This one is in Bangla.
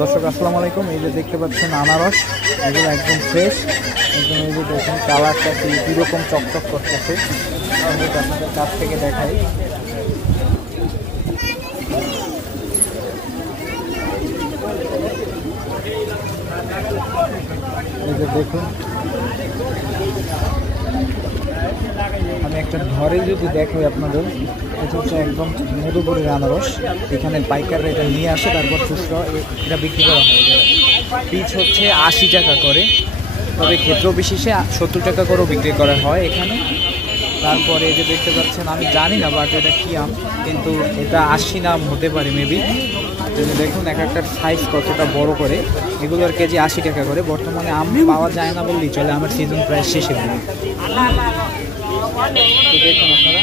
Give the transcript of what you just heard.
দর্শক আসসালামু আলাইকুম। এই যে দেখতে পাচ্ছেন আনারস, এগুলো একদম ফ্রেশ, একদম এই যে দেখুন কালারটা কীরকম চকচক করতেছে, আপনাদের কাছ থেকে দেখাই। এই যে দেখুন, আমি একটা ধরে যদি দেখাই আপনাদের, এটা হচ্ছে একদম মধুপুরের আনারস। এখানে পাইকাররা এটা নিয়ে আসে, তারপর খুচরা এটা বিক্রি করা হয়। পিস হচ্ছে 80 টাকা করে, তবে ক্ষেত্র বিশেষে 70 টাকা করেও বিক্রি করা হয় এখানে। তারপরে এই যে দেখতে পাচ্ছেন, আমি জানি না বাট এটা কী আম, কিন্তু এটা 80 নাম হতে পারে মেবি। দেখুন এক একটার সাইজ কতটা বড় করে, এগুলোর কেজি 80 টাকা করে। বর্তমানে আম পাওয়া যায় না বললেই চলে, আমার সিজন প্রায় শেষের দিকে। তো দেখুন আপনারা